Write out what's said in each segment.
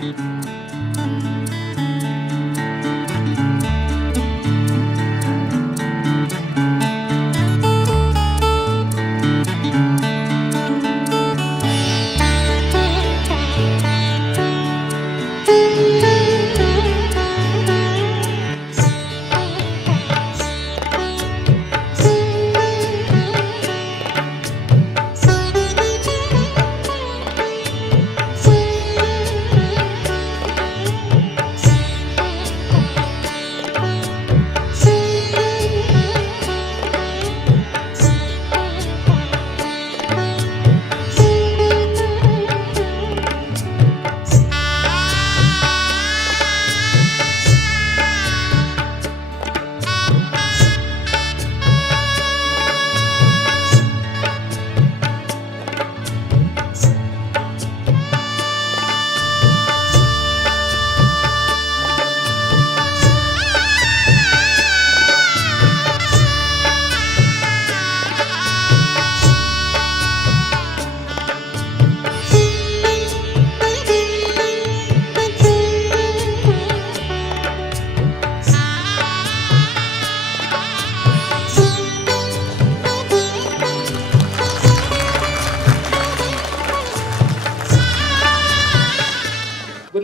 Good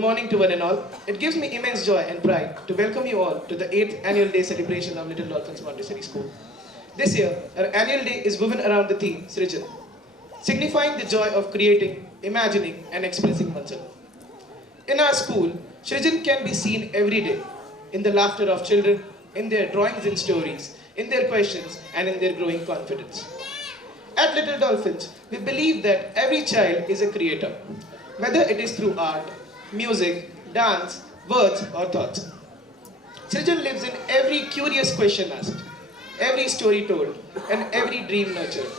morning to one and all. It gives me immense joy and pride to welcome you all to the 8th annual day celebration of Little Dolphins Montessori School. This year, our annual day is woven around the theme Srijan, signifying the joy of creating, imagining, and expressing oneself. In our school, Srijan can be seen every day in the laughter of children, in their drawings and stories, in their questions, and in their growing confidence. At Little Dolphins, we believe that every child is a creator, whether it is through art, music, dance, words, or thoughts. Srijan lives in every curious question asked, every story told, and every dream nurtured.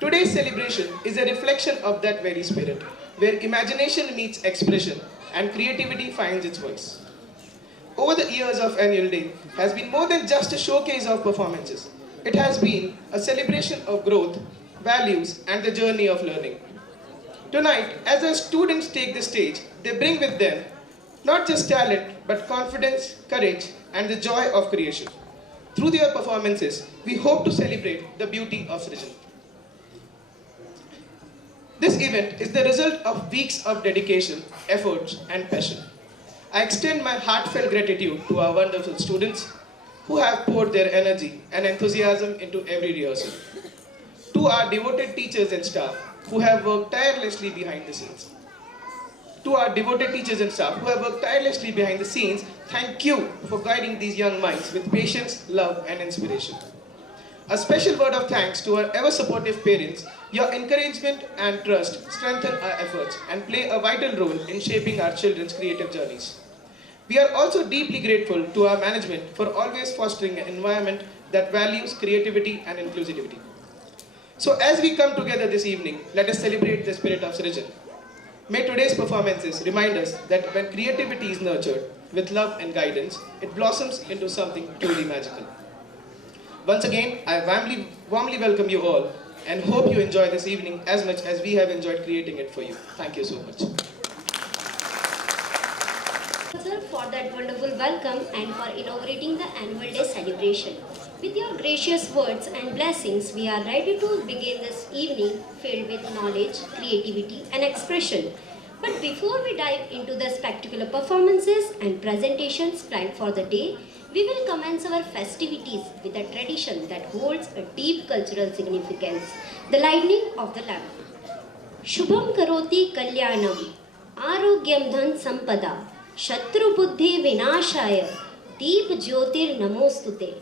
Today's celebration is a reflection of that very spirit, where imagination meets expression and creativity finds its voice. Over the years of Annual Day has been more than just a showcase of performances. It has been a celebration of growth, values, and the journey of learning. Tonight, as our students take the stage, they bring with them not just talent, but confidence, courage, and the joy of creation. Through their performances, we hope to celebrate the beauty of Srijan. This event is the result of weeks of dedication, efforts, and passion. I extend my heartfelt gratitude to our wonderful students who have poured their energy and enthusiasm into every rehearsal. To our devoted teachers and staff who have worked tirelessly behind the scenes. To our devoted teachers and staff who have worked tirelessly behind the scenes, thank you for guiding these young minds with patience, love, and inspiration. A special word of thanks to our ever-supportive parents. Your encouragement and trust strengthen our efforts and play a vital role in shaping our children's creative journeys. We are also deeply grateful to our management for always fostering an environment that values creativity and inclusivity. So as we come together this evening, let us celebrate the spirit of Srijan. May today's performances remind us that when creativity is nurtured with love and guidance, it blossoms into something truly magical. Once again, I warmly welcome you all and hope you enjoy this evening as much as we have enjoyed creating it for you. Thank you so much. Sir, for that wonderful welcome and for inaugurating the annual day celebration. With your gracious words and blessings, we are ready to begin this evening filled with knowledge, creativity, and expression. But before we dive into the spectacular performances and presentations planned for the day, we will commence our festivities with a tradition that holds a deep cultural significance, the lighting of the lamp. Shubham karoti kalyanam, arogyam dhan sampada, shatru buddhi vinashaya, deep jyotir namostute.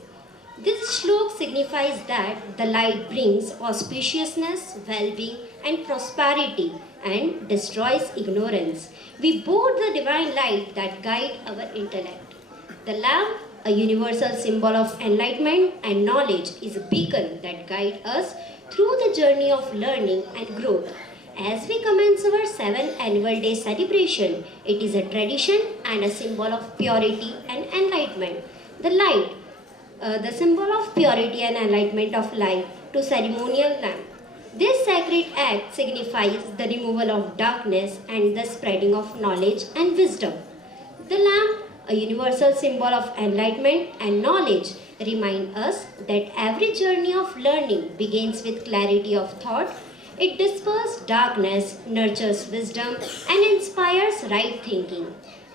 This shlok signifies that the light brings auspiciousness, well-being, and prosperity and destroys ignorance. We board the divine light that guides our intellect. The lamp, a universal symbol of enlightenment and knowledge, is a beacon that guides us through the journey of learning and growth. As we commence our 7th annual day celebration, it is a tradition and a symbol of purity and enlightenment. The light, the symbol of purity and enlightenment of light to ceremonial lamp. This sacred act signifies the removal of darkness and the spreading of knowledge and wisdom. The lamp, a universal symbol of enlightenment and knowledge, reminds us that every journey of learning begins with clarity of thought. It dispels darkness, nurtures wisdom, and inspires right thinking.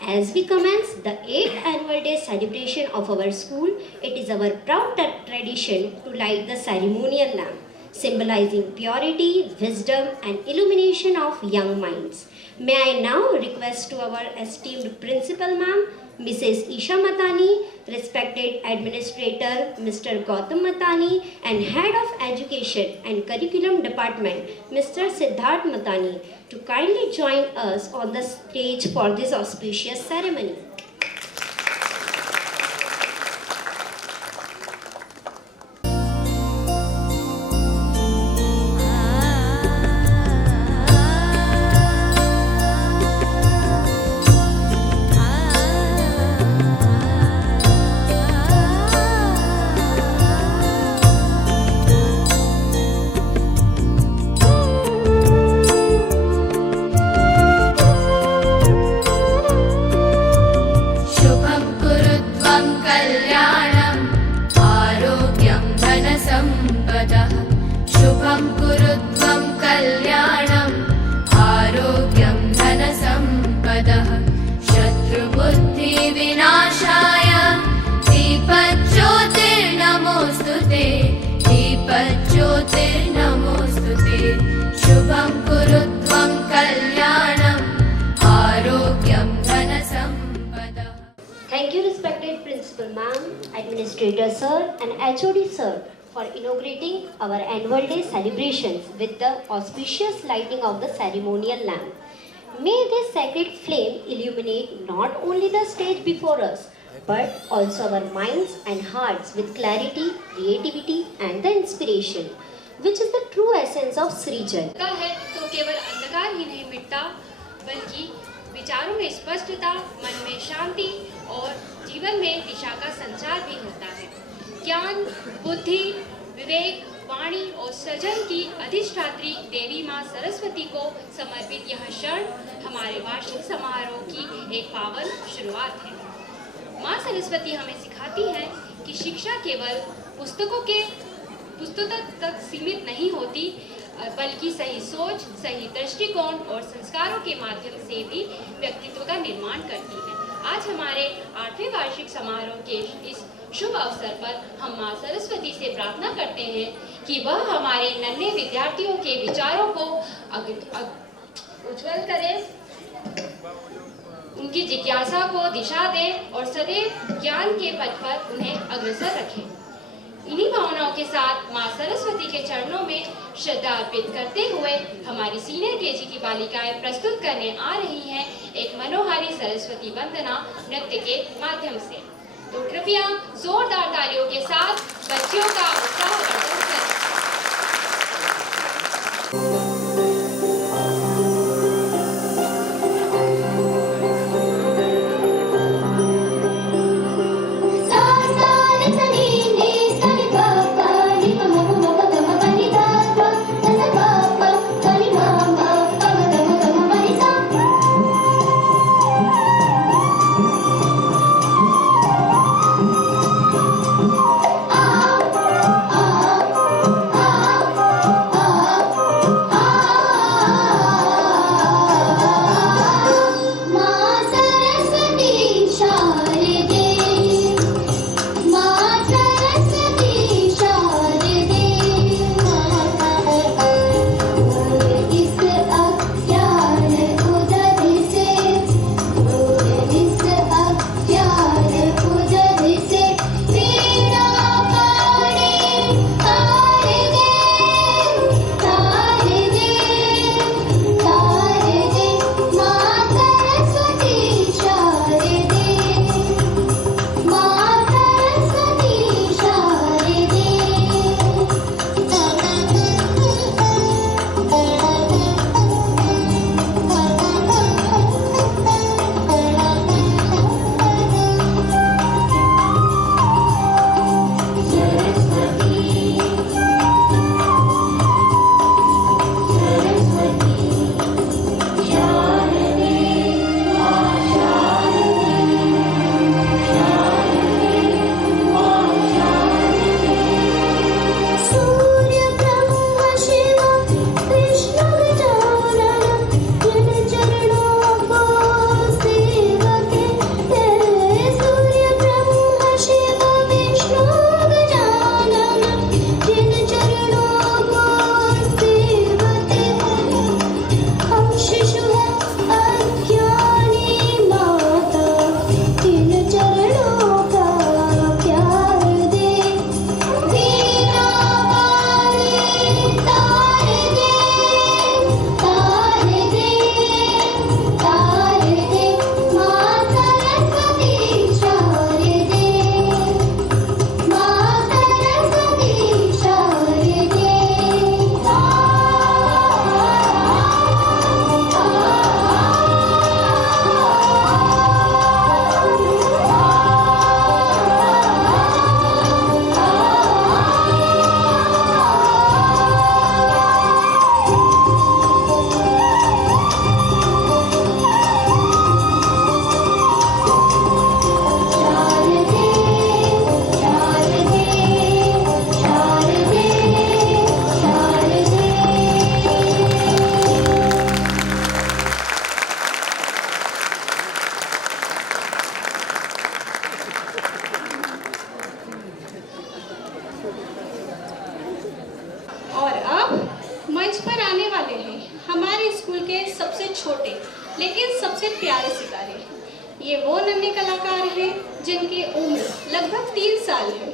As we commence the 8th annual day celebration of our school, it is our proud tradition to light the ceremonial lamp, symbolizing purity, wisdom, and illumination of young minds. May I now request to our esteemed principal ma'am, Mrs. Isha Matani, respected administrator Mr. Gautam Matani, and head of education and curriculum department Mr. Siddharth Matani, to kindly join us on the stage for this auspicious ceremony. Thank you, respected Principal Ma'am, Administrator Sir, and HOD Sir, for inaugurating our annual day celebrations with the auspicious lighting of the ceremonial lamp. May this sacred flame illuminate not only the stage before us, but also our minds and hearts with clarity, creativity, and the inspiration, which is the true essence of Srijan. है तो केवल अंधकार ही नहीं मिटता, बल्कि विचारों में स्पष्टता, मन में शांति और जीवन में दिशा का संचार भी होता है। ज्ञान, बुद्धि, विवेक, वाणी और सृजन की अधिष्ठात्री देवी माँ सरस्वती को समर्पित यह क्षण हमारे वार्षिक समारोह की एक पावन शुरुआत है। माँ सरस्वती हमें सिखाती है कि शिक्षा केवल पुस्तकों तक सीमित नहीं होती, बल्कि सही सोच, सही दृष्टिकोण और संस्कारों के माध्यम से भी व्यक्तित्व का निर्माण करती है। आज हमारे 8वें वार्षिक समारोह के इस शुभ अवसर पर हम माँ सरस्वती से प्रार्थना करते हैं कि वह हमारे नन्हे विद्यार्थियों के विचारों को उज्जवल करे, उनकी जिज्ञासा को दिशा दे और सदैव ज्ञान के पथ पर उन्हें अग्रसर रखे। इन्हीं भावनाओं के साथ माँ सरस्वती के चरणों में श्रद्धा अर्पित करते हुए हमारी सीनियर केजी की बालिकाएं प्रस्तुत करने आ रही हैं एक मनोहारी सरस्वती वंदना नृत्य के माध्यम से। तो कृपया जोरदार तालियों के साथ बच्चियों का उत्साह वर्धन करें। Ah प्यारे सितारे, ये वो नन्हे कलाकार हैं जिनकी उम्र लगभग 3 साल है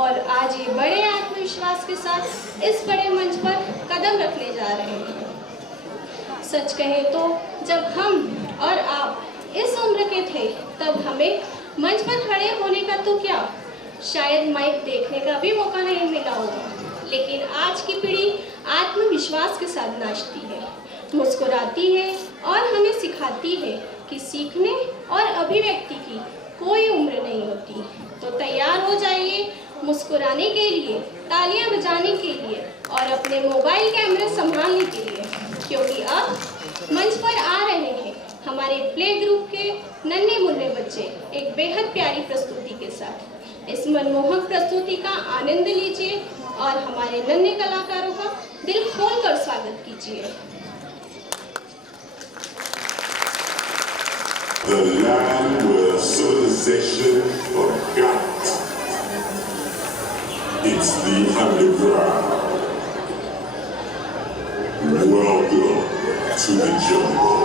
और आज ये बड़े आत्मविश्वास के साथ इस बड़े मंच पर कदम रखने जा रहे हैं। सच कहें तो जब हम और आप इस उम्र के थे तब हमें मंच पर खड़े होने का तो क्या, शायद माइक देखने का भी मौका नहीं मिला होगा, लेकिन आज की पीढ़ी आत्मविश्वास के साथ नाचती है, मुस्कुराती है और हमें सिखाती है कि सीखने और अभिव्यक्ति की कोई उम्र नहीं होती। तो तैयार हो जाइए मुस्कुराने के लिए, तालियां बजाने के लिए और अपने मोबाइल कैमरे संभालने के लिए, क्योंकि अब मंच पर आ रहे हैं हमारे प्ले ग्रुप के नन्हे मुन्ने बच्चे एक बेहद प्यारी प्रस्तुति के साथ। इस मनमोहक प्रस्तुति का आनंद लीजिए और हमारे नन्हे कलाकारों का दिल खोलकर स्वागत कीजिए। The land where civilization forgot. It's the underground. Welcome to the jungle.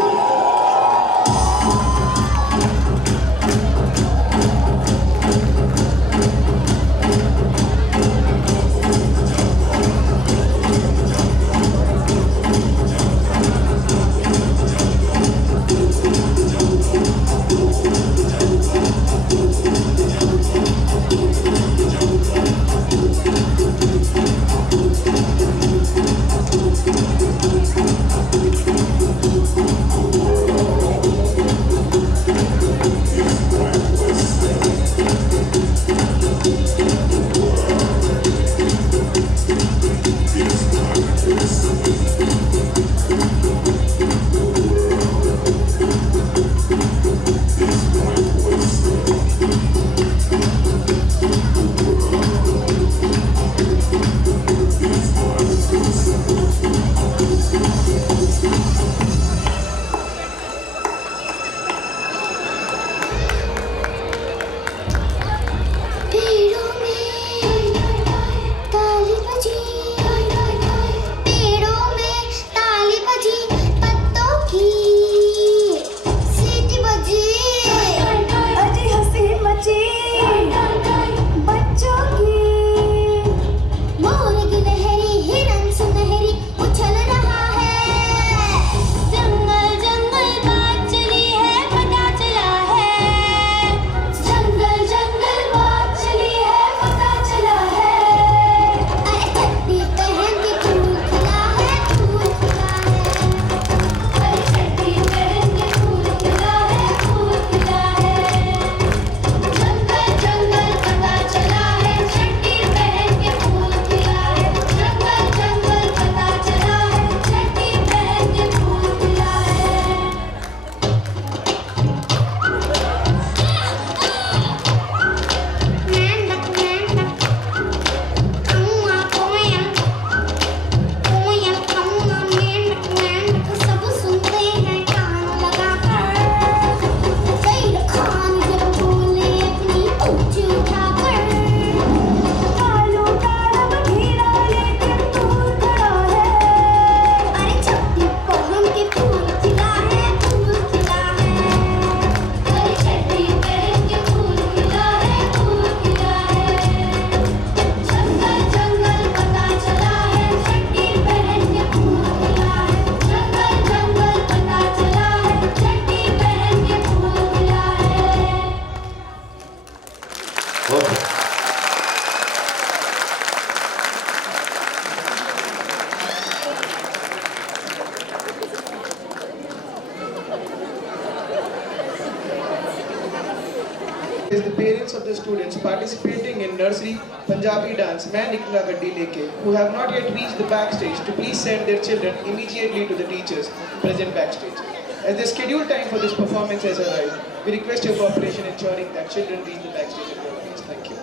is the parents of the students participating in nursery Punjabi dance Man Nikla Gaddi Leke who have not yet reached the backstage to please send their children immediately to the teachers present backstage. As the scheduled time for this performance has arrived, we request your cooperation in ensuring that children reach the backstage at one place. Thank you.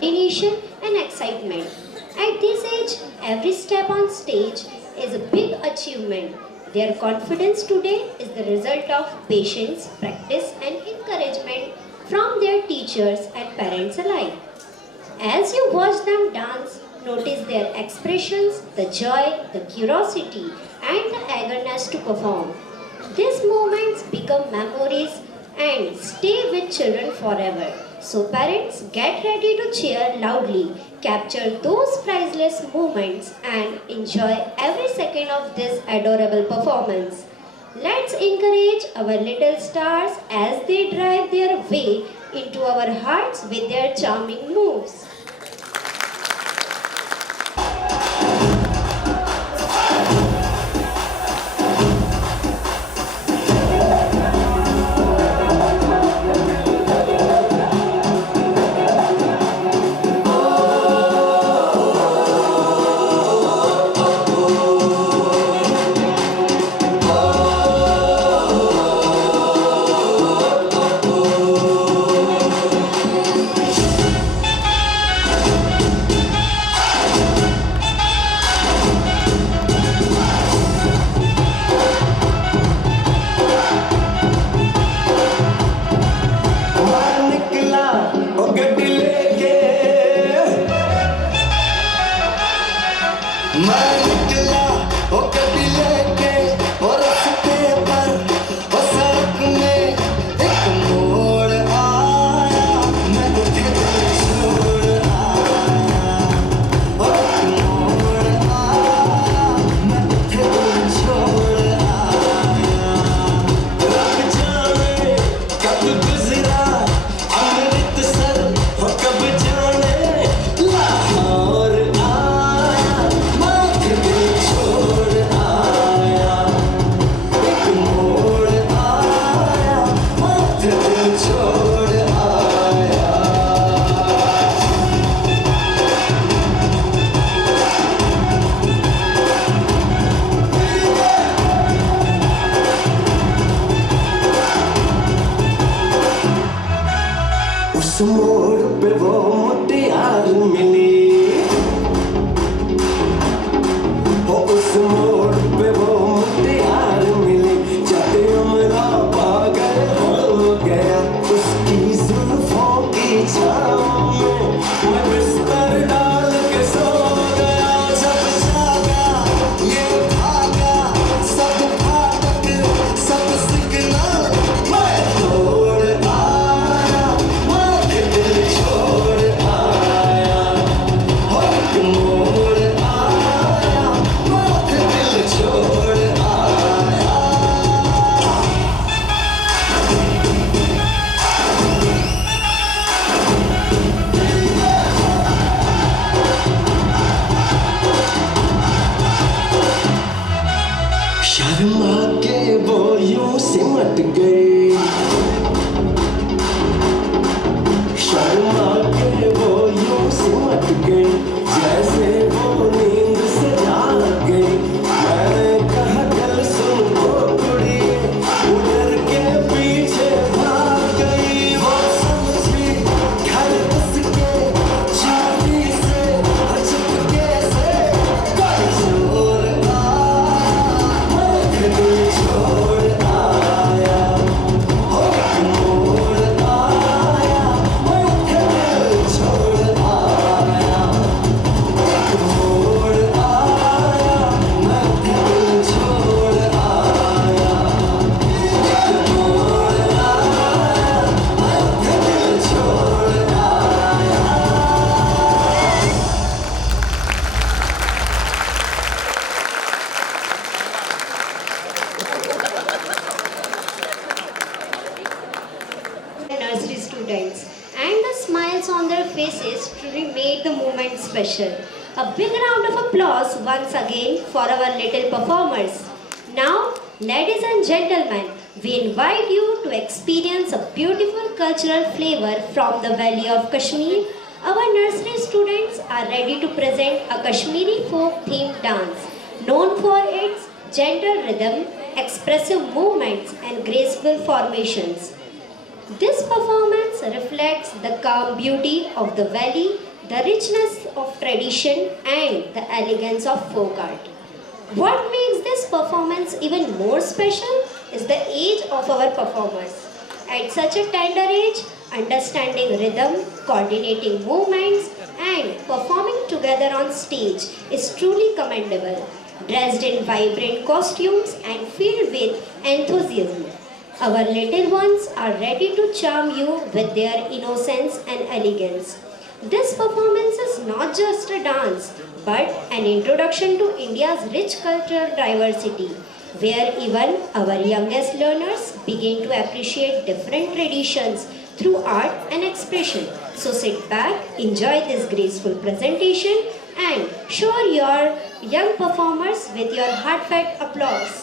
Elation and excitement. At this age, every step on stage is a big achievement. Their confidence today is the result of patience, practice and encouragement from their teachers and parents alike. As you watch them dance, notice their expressions, the joy, the curiosity and the eagerness to perform. These moments become memories and stay with children forever. So parents, get ready to cheer loudly, capture those priceless moments and enjoy every second of this adorable performance. Let's encourage our little stars as they drive their way into our hearts with their charming moves. उस मोड़ पे वो मुटियार मिली, उस मोड़ पे वो मुटियार मिली, जब उमरा पागल हो गया उसकी जुल्फों की छाँव में, मैं बिस्तर डाल के सो गया। जब जागा ये भागा सब फाटक सब सिग्नल मैं तोड़ आया, मैं दिल छोड़ आया, हो एक मोड़ आया, मैं दिल छोड़ आया। शर्मा के वो यूं सिमट गई, शर्मा के वो यूं सिमट गई, जैसे वो नींद से जाग गई। मैंने कहा चल सुन वो कुड़ी, उधर के पीछे भाग गई। वो समझी घर उसके चाबी से चुपके से कोई चोर आया, मैं दिल छोड़ आया, हो एक मोड़ आया, मैं दिल छोड़ आया, एक मोड़ आया, मैं दिल छोड़ आया, एक मोड़ आया, मैं दिल छोड़ आया। Nursery students and the smiles on their faces truly made the moment special. A big round of applause once again for our little performers. Now, ladies and gentlemen, we invite you to experience a beautiful cultural flavor from the Valley of Kashmir. Our nursery students are ready to present a Kashmiri folk themed dance known for its gentle rhythm, expressive movements, and graceful formations. This performance reflects the calm beauty of the valley, the richness of tradition, and the elegance of folk art. What makes this performance even more special is the age of our performers. At such a tender age, understanding rhythm, coordinating movements, and performing together on stage is truly commendable. dressed in vibrant costumes and filled with enthusiasm. Our little ones are ready to charm you with their innocence and elegance. This performance is not just a dance, but an introduction to India's rich cultural diversity, where even our youngest learners begin to appreciate different traditions through art and expression. So sit back, enjoy this graceful presentation, and show your young performers with your heartfelt applause.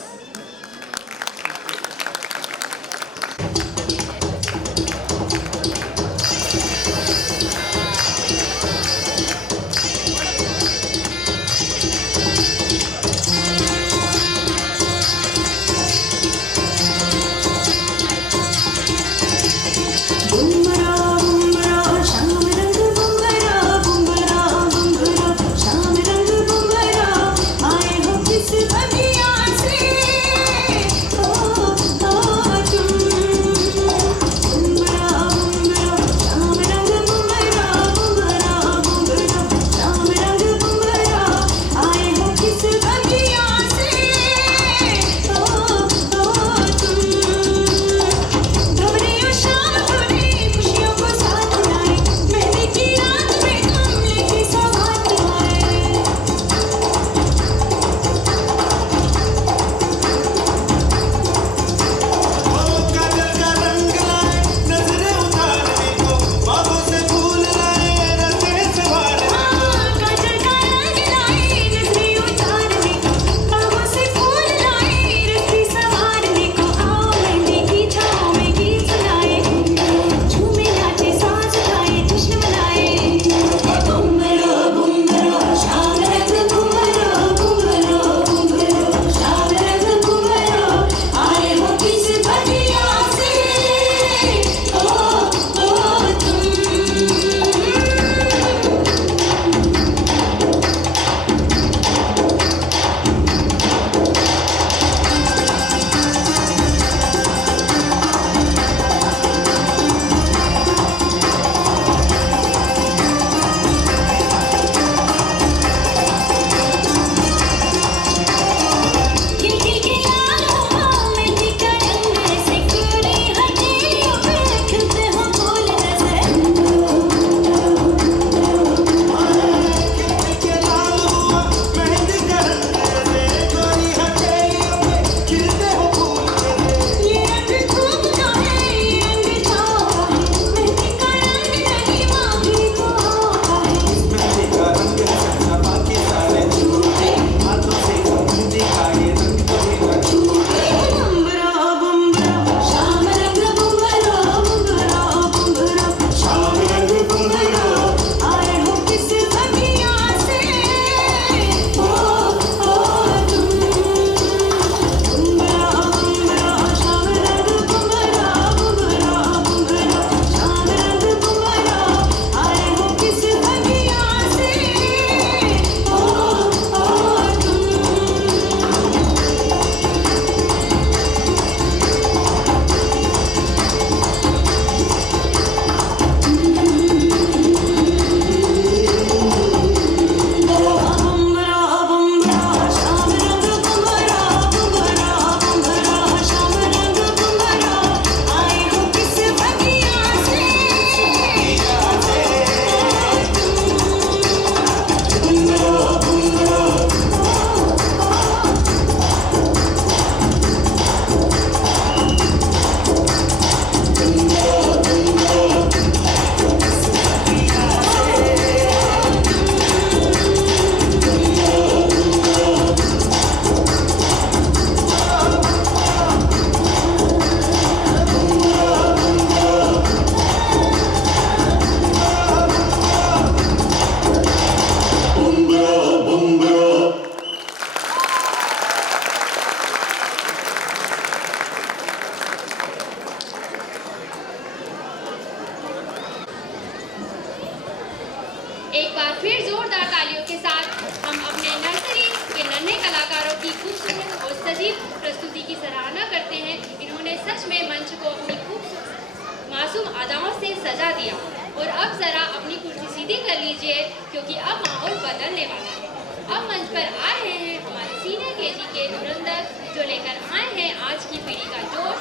एक बार फिर जोरदार तालियों के साथ हम अपने nursery के नन्हे कलाकारों की खूबसूरत और सजीव प्रस्तुति की सराहना करते हैं। इन्होंने सच में मंच को अपनी खूबसूरत मासूम अदाओं से सजा दिया। और अब जरा अपनी कुर्सी सीधी कर लीजिए क्योंकि अब माहौल बदलने वाला है। अब मंच पर आ रहे हैं हमारे सीनियर केजी के धुरंधर जो लेकर आए हैं आज की पीढ़ी का जोश,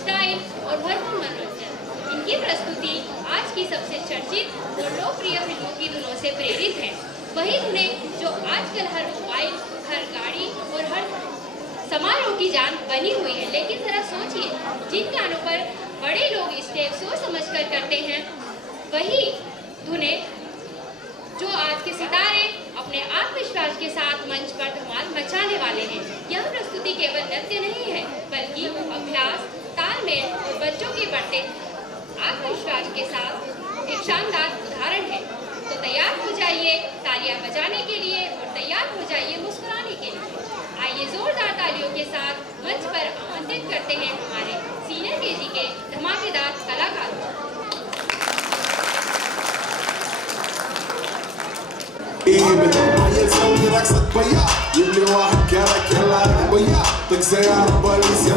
स्टाइल और भरपूर मनोरंजन। इनकी प्रस्तुति आज की सबसे चर्चित और लोकप्रिय फिल्मों की धुनों से प्रेरित है। वही धुनें जो आजकल हर मोबाइल, हर गाड़ी और हर समारोह की जान बनी हुई है। लेकिन जरा सोचिए, जिन गानों पर बड़े लोग स्टेप सोच समझकर करते हैं, वही धुनें जो आज के सितारे अपने आत्मविश्वास के साथ मंच पर धमाल मचाने वाले हैं। यह प्रस्तुति केवल नृत्य नहीं है, बल्कि अभ्यास, तालमेल और बच्चों के बढ़ते आत्मविश्वास के साथ एक शानदार उदाहरण है। तो तैयार हो जाइए तालियां बजाने के लिए और तैयार हो जाइए मुस्कुराने के लिए। आइए जोरदार तालियों के साथ मंच पर आमंत्रित करते हैं हमारे सीनियर केजी के धमाकेदार कलाकारों। Если лака ракела, я так заработались я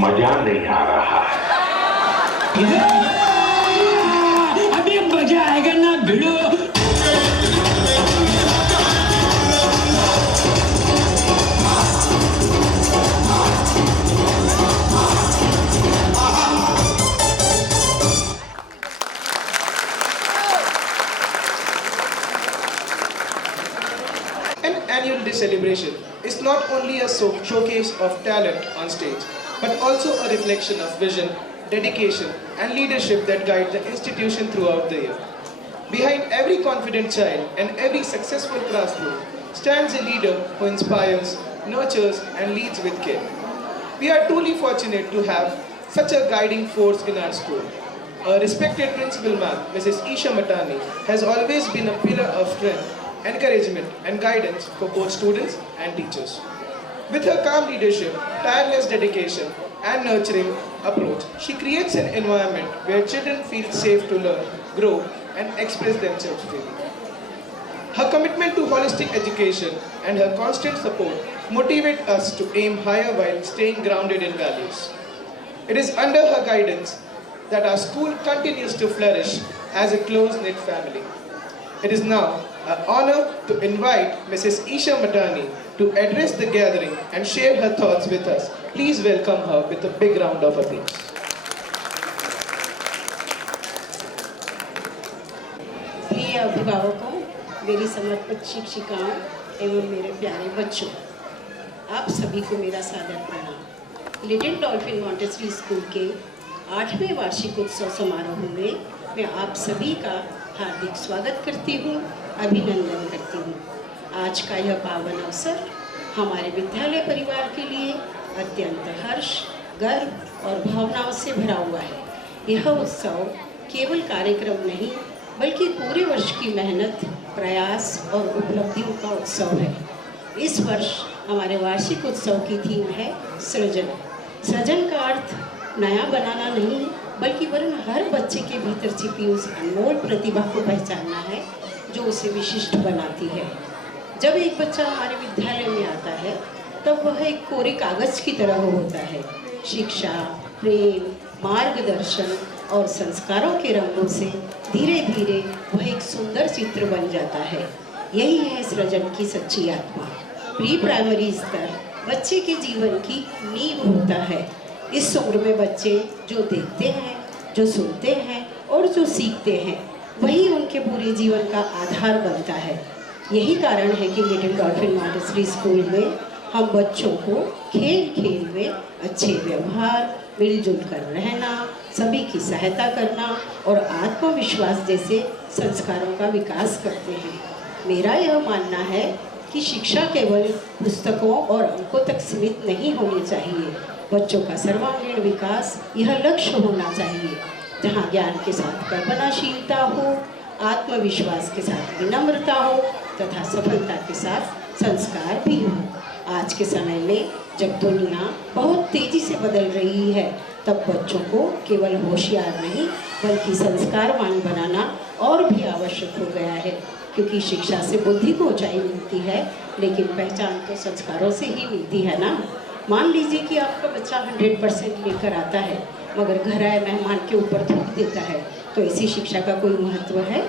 मजा नहीं आ रहा है। अभी मजा आएगा ना भिड़ो। An annual day celebration is not only a showcase of talent on stage, but also a reflection of vision, dedication, and leadership that guide the institution throughout the year. Behind every confident child and every successful classroom stands a leader who inspires, nurtures, and leads with care. We are truly fortunate to have such a guiding force in our school. Our respected principal ma'am, Mrs. Isha Matani, has always been a pillar of strength, encouragement, and guidance for both students and teachers. With her calm leadership, tireless dedication, and nurturing approach, she creates an environment where children feel safe to learn, grow, and express themselves freely. Her commitment to holistic education and her constant support motivate us to aim higher while staying grounded in values. It is under her guidance that our school continues to flourish as a close-knit family. It is now an honor to invite Mrs. Isha Matani to address the gathering and share her thoughts with us. Please welcome her with a big round of applause. प्रिय अभिभावकों, मेरी समर्पित शिक्षिकाओं एवं मेरे प्यारे बच्चों, आप सभी को मेरा सादर प्रणाम। लिटिल डॉल्फिन मॉन्टेसरी स्कूल के 8वें वार्षिक उत्सव समारोह में मैं आप सभी का हार्दिक स्वागत करती हूँ, अभिनंदन करती हूँ। आज का यह पावन अवसर हमारे विद्यालय परिवार के लिए अत्यंत हर्ष, गर्व और भावनाओं से भरा हुआ है। यह उत्सव केवल कार्यक्रम नहीं बल्कि पूरे वर्ष की मेहनत, प्रयास और उपलब्धियों का उत्सव है। इस वर्ष हमारे वार्षिक उत्सव की थीम है सृजन। सृजन का अर्थ नया बनाना नहीं बल्कि वरन हर बच्चे के भीतर छिपी उस अनमोल प्रतिभा को पहचानना है जो उसे विशिष्ट बनाती है। जब एक बच्चा हमारे विद्यालय में आता है तब वह एक कोरे कागज की तरह होता है। शिक्षा, प्रेम, मार्गदर्शन और संस्कारों के रंगों से धीरे धीरे वह एक सुंदर चित्र बन जाता है। यही है सृजन की सच्ची आत्मा। प्री प्राइमरी स्तर बच्चे के जीवन की नींव होता है। इस उम्र में बच्चे जो देखते हैं, जो सुनते हैं और जो सीखते हैं वही उनके पूरे जीवन का आधार बनता है। यही कारण है कि लिटिल डॉल्फिन मॉन्टेसरी स्कूल में हम बच्चों को खेल खेल में अच्छे व्यवहार, मिलजुल कर रहना, सभी की सहायता करना और आत्मविश्वास जैसे संस्कारों का विकास करते हैं। मेरा यह मानना है कि शिक्षा केवल पुस्तकों और अंकों तक सीमित नहीं होनी चाहिए। बच्चों का सर्वांगीण विकास यह लक्ष्य होना चाहिए, जहाँ ज्ञान के साथ कल्पनाशीलता हो, आत्मविश्वास के साथ विनम्रता हो तथा सफलता के साथ संस्कार भी हो। आज के समय में जब दुनिया बहुत तेज़ी से बदल रही है तब बच्चों को केवल होशियार नहीं बल्कि संस्कारवान बनाना और भी आवश्यक हो गया है, क्योंकि शिक्षा से बुद्धि को ऊंचाई मिलती है लेकिन पहचान तो संस्कारों से ही मिलती है ना। मान लीजिए कि आपका बच्चा 100% लेकर आता है मगर घर आए मेहमान के ऊपर थूक देता है, तो ऐसी शिक्षा का कोई महत्व है?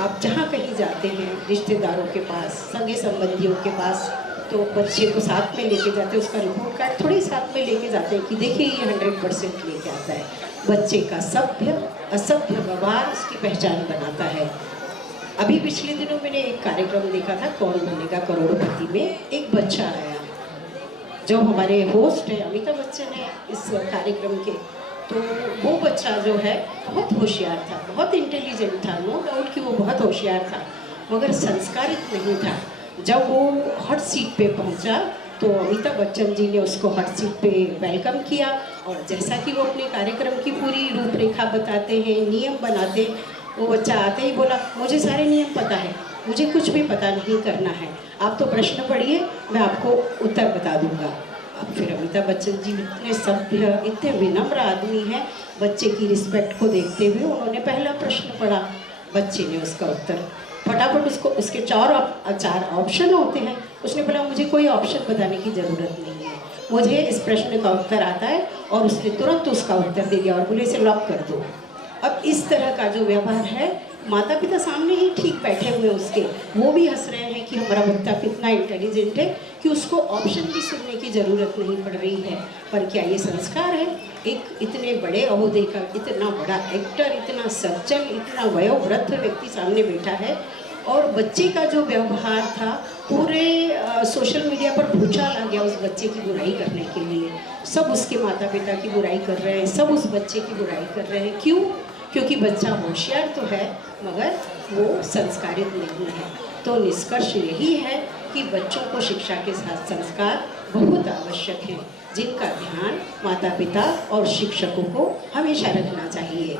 आप जहाँ कहीं जाते हैं, रिश्तेदारों के पास, सगे संबंधियों के पास, तो बच्चे को साथ में लेके जाते हैं, उसका रिपोर्ट कार्ड थोड़ी साथ में लेके जाते हैं कि देखिए ये 100% लेके आता है। बच्चे का सभ्य असभ्य व्यवहार उसकी पहचान बनाता है। अभी पिछले दिनों मैंने एक कार्यक्रम देखा था, कौन बनेगा करोड़पति में एक बच्चा आया। जो हमारे होस्ट है अमिताभ बच्चन है इस कार्यक्रम के, तो वो बच्चा जो है बहुत होशियार था, बहुत इंटेलिजेंट था, नो डाउट कि वो बहुत होशियार था, मगर संस्कारित नहीं था। जब वो हॉट सीट पे पहुंचा तो अमिताभ बच्चन जी ने उसको हॉट सीट पे वेलकम किया और जैसा कि वो अपने कार्यक्रम की पूरी रूपरेखा बताते हैं, नियम बनाते, वो बच्चा आते ही बोला मुझे सारे नियम पता है, मुझे कुछ भी पता नहीं करना है, आप तो प्रश्न पढ़िए मैं आपको उत्तर बता दूंगा। अब फिर अमिताभ बच्चन जी इतने सभ्य, इतने विनम्र आदमी हैं, बच्चे की रिस्पेक्ट को देखते हुए उन्होंने पहला प्रश्न पढ़ा, बच्चे ने उसका उत्तर फटाफट उसको, उसके चार ऑप्शन होते हैं, उसने बोला मुझे कोई ऑप्शन बताने की ज़रूरत नहीं है, मुझे इस प्रश्न का उत्तर आता है, और उसने तुरंत उसका उत्तर दे दिया और बोले इसे लॉक कर दो। अब इस तरह का जो व्यवहार है, माता पिता सामने ही ठीक बैठे हुए उसके, वो भी हंस रहे हैं कि हमारा बच्चा कितना इंटेलिजेंट है कि उसको ऑप्शन भी सुनने की ज़रूरत नहीं पड़ रही है। पर क्या ये संस्कार है? एक इतने बड़े अहोदे का, इतना बड़ा एक्टर, इतना सज्जन, इतना वयोवृद्ध व्यक्ति सामने बैठा है और बच्चे का जो व्यवहार था पूरे सोशल मीडिया पर भूचाल आ गया उस बच्चे की बुराई करने के लिए। सब उसके माता पिता की बुराई कर रहे हैं, सब उस बच्चे की बुराई कर रहे हैं। क्यों? क्योंकि बच्चा होशियार तो है मगर वो संस्कारित नहीं है। तो निष्कर्ष यही है कि बच्चों को शिक्षा के साथ संस्कार बहुत आवश्यक हैं, जिनका ध्यान माता पिता और शिक्षकों को हमेशा रखना चाहिए।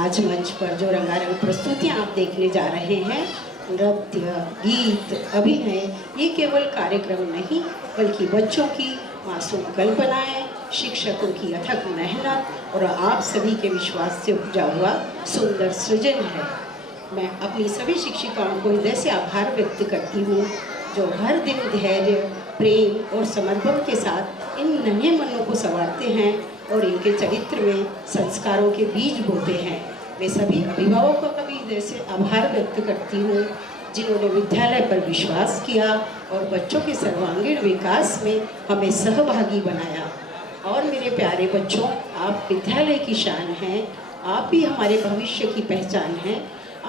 आज मंच पर जो रंगारंग प्रस्तुतियाँ आप देखने जा रहे हैं, नृत्य, गीत, अभिनय, ये केवल कार्यक्रम नहीं बल्कि बच्चों की मासूम कल्पनाएं, शिक्षकों की अथक मेहनत और आप सभी के विश्वास से उपजा हुआ सुंदर सृजन है। मैं अपनी सभी शिक्षिकाओं को हृदय से आभार व्यक्त करती हूँ, जो हर दिन धैर्य, प्रेम और समर्पण के साथ इन नन्हे मनों को संवारते हैं और इनके चरित्र में संस्कारों के बीज बोते हैं। मैं सभी अभिभावकों का भी जैसे आभार व्यक्त करती हूँ जिन्होंने विद्यालय पर विश्वास किया और बच्चों के सर्वांगीण विकास में हमें सहभागी बनाया। और मेरे प्यारे बच्चों, आप विद्यालय की शान हैं, आप भी हमारे भविष्य की पहचान हैं।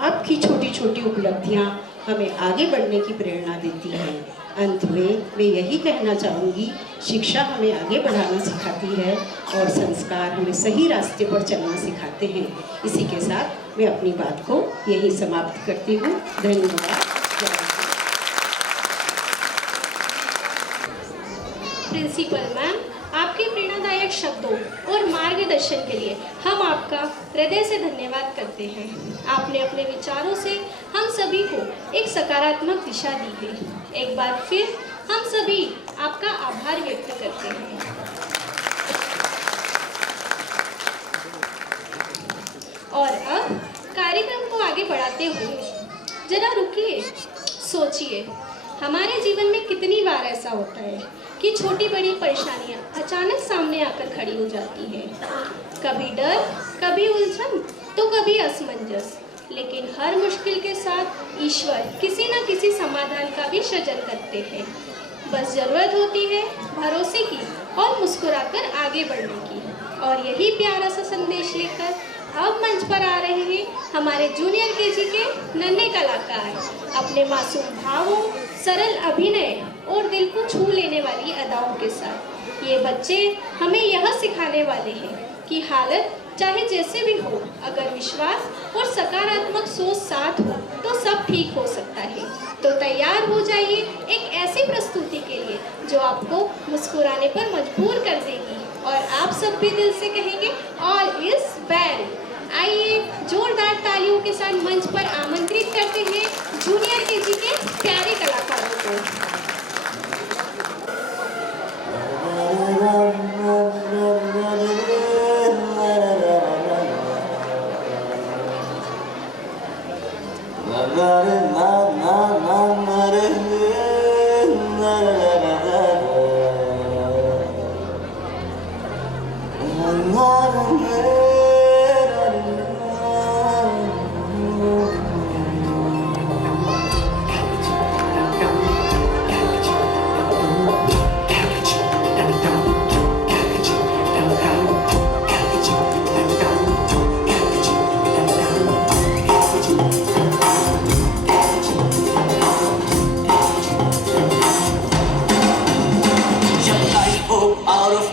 आपकी छोटी छोटी उपलब्धियां हमें आगे बढ़ने की प्रेरणा देती हैं। अंत में मैं यही कहना चाहूँगी, शिक्षा हमें आगे बढ़ाना सिखाती है और संस्कार हमें सही रास्ते पर चलना सिखाते हैं। इसी के साथ मैं अपनी बात को यही समाप्त करती हूँ। धन्यवाद। प्रिंसिपल मैम, आपके प्रेरणादायक शब्दों और मार्गदर्शन के लिए हम आपका हृदय से धन्यवाद करते हैं। आपने अपने विचारों से हम सभी को एक सकारात्मक दिशा दी है। एक बार फिर हम सभी आपका आभार व्यक्त करते हैं। और अब कार्यक्रम को आगे बढ़ाते हुए जरा रुकिए, सोचिए, हमारे जीवन में कितनी बार ऐसा होता है कि छोटी बड़ी परेशानियां अचानक सामने आकर खड़ी हो जाती हैं। कभी डर, कभी उलझन, तो कभी असमंजस, लेकिन हर मुश्किल के साथ ईश्वर किसी न किसी समाधान का भी सृजन करते हैं। बस जरूरत होती है भरोसे की और मुस्कुराकर आगे बढ़ने की। और यही प्यारा सा संदेश लेकर अब मंच पर आ रहे हैं हमारे जूनियर केजी के नन्हे कलाकार अपने मासूम भावों, सरल अभिनय और दिल को छू लेने वाली अदाओं के साथ। ये बच्चे हमें यह सिखाने वाले हैं कि हालत चाहे जैसे भी हो, अगर विश्वास और सकारात्मक सोच साथ हो तो सब ठीक हो सकता है। तो तैयार हो जाइए एक ऐसी प्रस्तुति के लिए जो आपको मुस्कुराने पर मजबूर कर देगी और आप सब भी दिल से कहेंगे ऑल इज वेल। आइए जोरदार तालियों के साथ मंच पर आमंत्रित करते हैं जूनियर केजी के प्यारे कलाकारों को।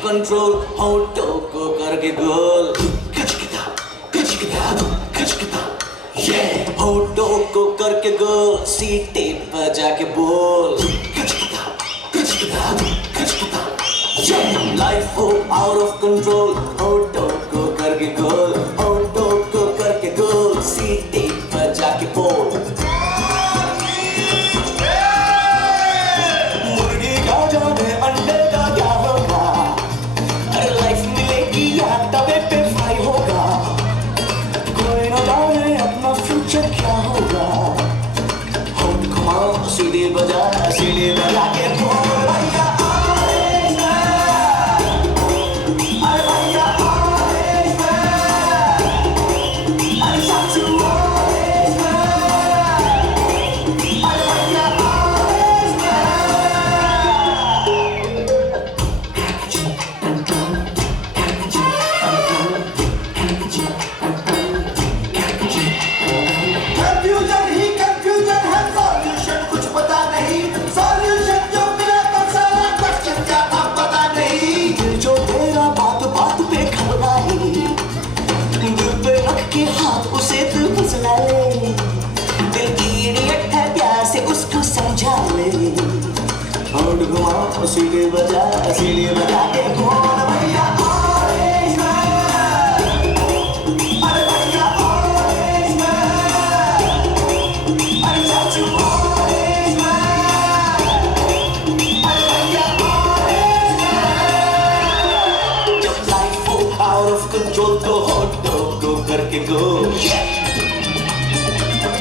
कंट्रोल होठों को करके गोल, होठों को करके गोल, सीटे बजा के बोल, लाइफ हो आउट ऑफ कंट्रोल, होठों को करके गोल, होठों को करके गोल, सीटे बजा के बोल। मुर्गी का जाने अंडे का क्या होगा, अरे लाइफ मिलेगी या तवे पे फ्राई होगा, कोई न जाने अपना फ्यूचर क्या होगा। होठ घुमाओ, सीढ़ी बजा के बोल, भैया सीढ़ी बजा के बोल, भैया ऑरेंज मैन, अरे भैया ऑरेंज मैन, अरे चाचू ऑरेंज मैन, अरे भैया ऑरेंज मैन। जब लाइफ हो आउट ऑफ कंट्रोल तो होठों को करके गो,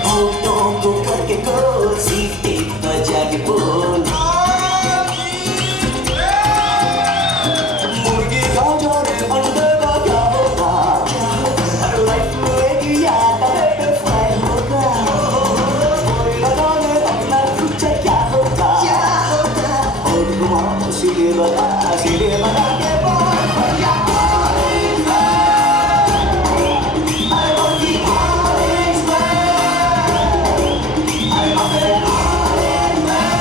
होठों को करके गो, सीढ़ी बजा के बोल। Under वाला सीढ़ी बना के बोल भैया orange man I want the orange man I want the orange man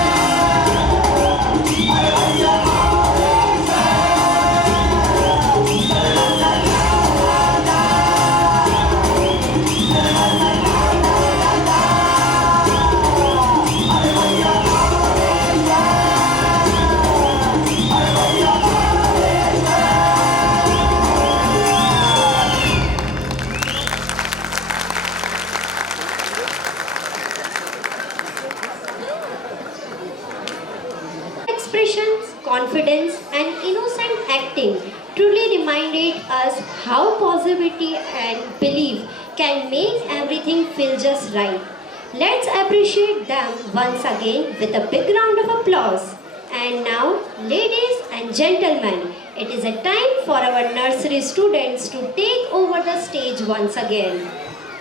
I want the orange Expressions, confidence, and innocent acting truly reminded us how positivity and belief can make everything feel just right. Let's appreciate them once again with a big round of applause. And now, ladies and gentlemen, it is a time for our nursery students to take over the stage once again.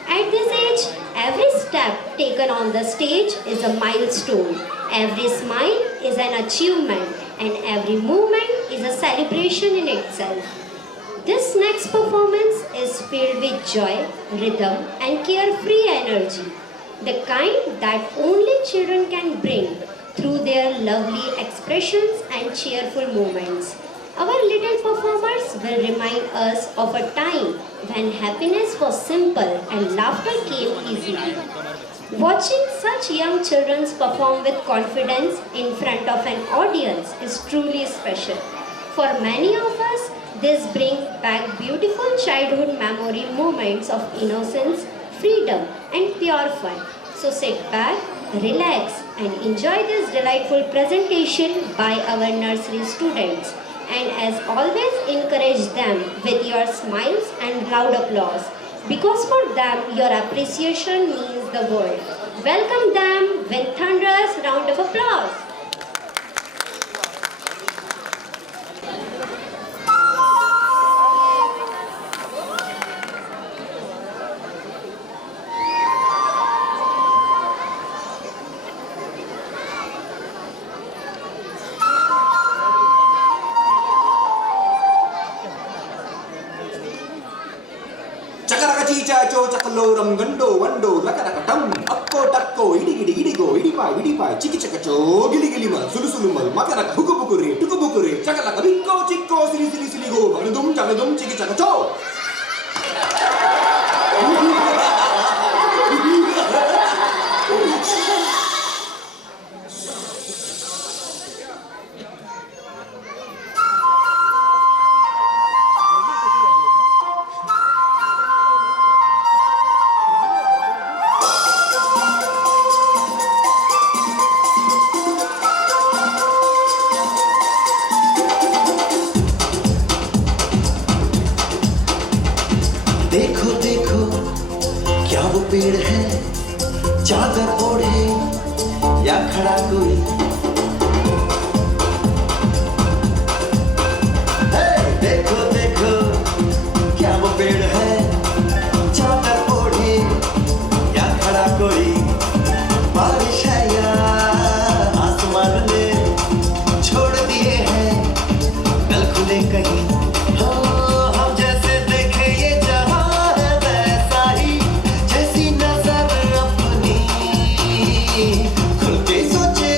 At this age, every step taken on the stage is a milestone. Every smile is an achievement, and every movement is a celebration in itself. This next performance is filled with joy, rhythm, and carefree energy, the kind that only children can bring through their lovely expressions and cheerful moments. Our little performers will remind us of a time when happiness was simple and laughter came easily. Watching such young children perform with confidence in front of an audience is truly special. For many of us, this brings back beautiful childhood memory moments of innocence, freedom, and pure fun. So sit back, relax, and enjoy this delightful presentation by our nursery students. And as always, encourage them with your smiles and loud applause, because for them your appreciation means the world. Welcome them with thunderous round of applause. Chacho chakaloram gando wando lakadakatam akko takko idigidigidigo idipai chiki chakacho giligilimal sulusulumal makarak bukubukure tukubukure chakalaka bikko chikko silisiligo bagdum chiki chakacho. देखो देखो क्या वो पेड़ है, चादर ओढ़े या खड़ा कोई। देखो देखो क्या वो पेड़ है, चादर ओढ़े या खड़ा कोई। बारिश है या आसमान ने छोड़ दिए हैं कल खुले कहीं। खुल के सोचे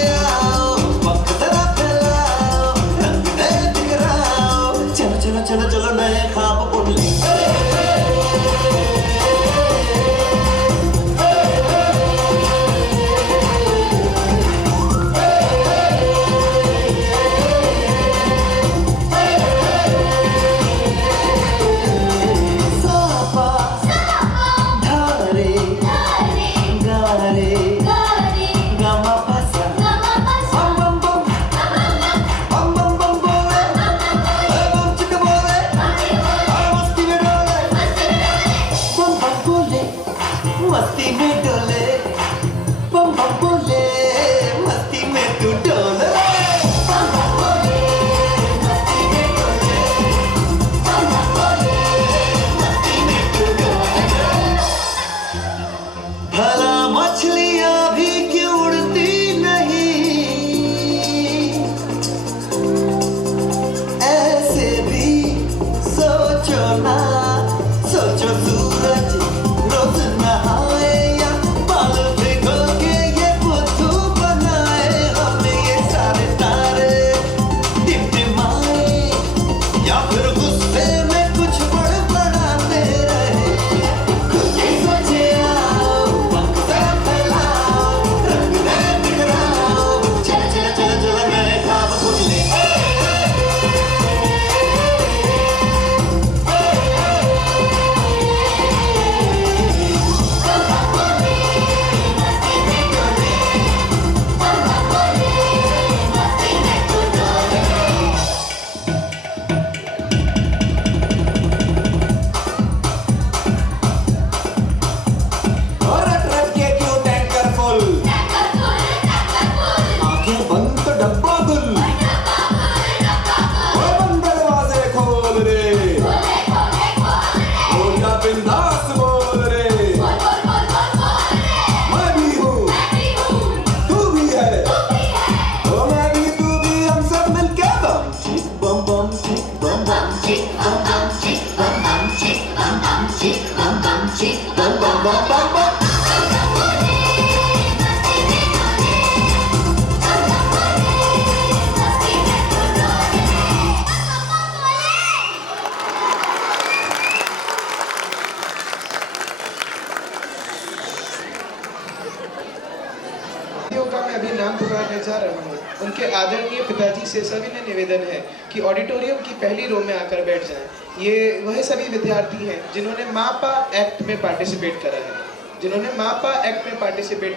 मैं अभी नाम पुकारने जा रहा हूँ, उनके आदरणीय पिताजी से सविनय निवेदन है कि ऑडिटोरियम की पहली रो में आकर बैठ जाएं। ये वह सभी विद्यार्थी हैं जिन्होंने मापा एक्ट में पार्टिसिपेट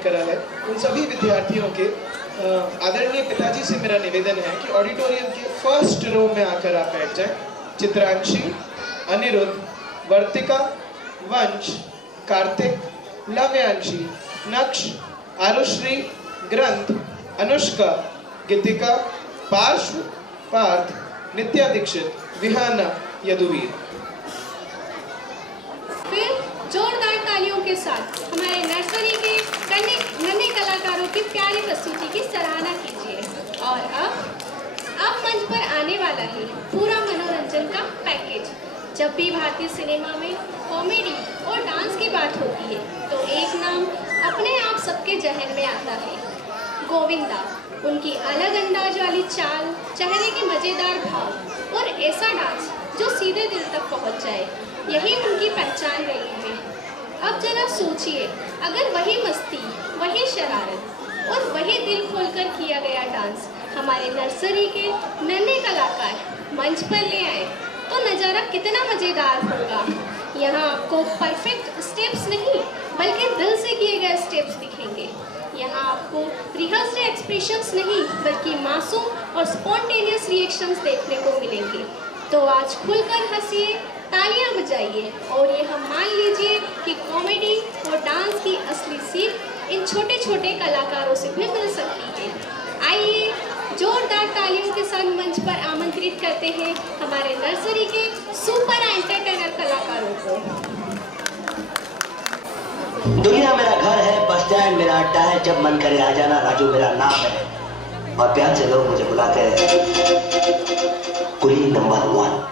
करा है। उन सभी विद्यार्थियों के आदरणीय पिताजी से मेरा निवेदन है कि ऑडिटोरियम के फर्स्ट रो में आकर आप बैठ जाएं। चित्रांशी, अनिरुद्ध, वर्तिका, वंश, कार्तिक, लव्यांशी, नक्ष, आरुश्री, ग्रंथ, अनुष्का, गीतिका, पार्श्व, पार्थ, नित्या दीक्षित, विहाना, यदुवीर। फिर जोरदार तालियों के साथ हमारे नर्सरी के नन्हे कलाकारों की प्यारी प्रस्तुति की सराहना कीजिए। और अब मंच पर आने वाला है पूरा मनोरंजन का पैकेज। जब भी भारतीय सिनेमा में कॉमेडी और डांस की बात होती है तो एक नाम अपने आप सबके जहन में आता है, गोविंदा। उनकी अलग अंदाज वाली चाल, चेहरे के मज़ेदार भाव और ऐसा डांस जो सीधे दिल तक पहुंच जाए, यही उनकी पहचान रही है। अब जरा सोचिए, अगर वही मस्ती, वही शरारत और वही दिल खोलकर किया गया डांस हमारे नर्सरी के नन्हे कलाकार मंच पर ले आए तो नज़ारा कितना मज़ेदार होगा। यहाँ आपको परफेक्ट स्टेप्स नहीं बल्कि दिल से किए गए स्टेप्स दिखेंगे। यहाँ आपको रिहर्स्ड एक्सप्रेशंस नहीं बल्कि मासूम और स्पॉन्टेनियस रिएक्शंस देखने को मिलेंगे। तो आज खुलकर हंसिए, तालियां बजाइए और ये हम मान लीजिए कि कॉमेडी और डांस की असली सीख इन छोटे छोटे कलाकारों से भी मिल सकती है। आइए जोरदार तालियों के साथ मंच पर आमंत्रित करते हैं हमारे नर्सरी के सुपर एंटरटेनर कलाकारों को। दुनिया मेरा घर है, बस स्टैंड मेरा अड्डा है, जब मन करे आ जाना, राजू मेरा नाम है। और प्यार से लोग मुझे बुलाते हैं कुली नंबर 1।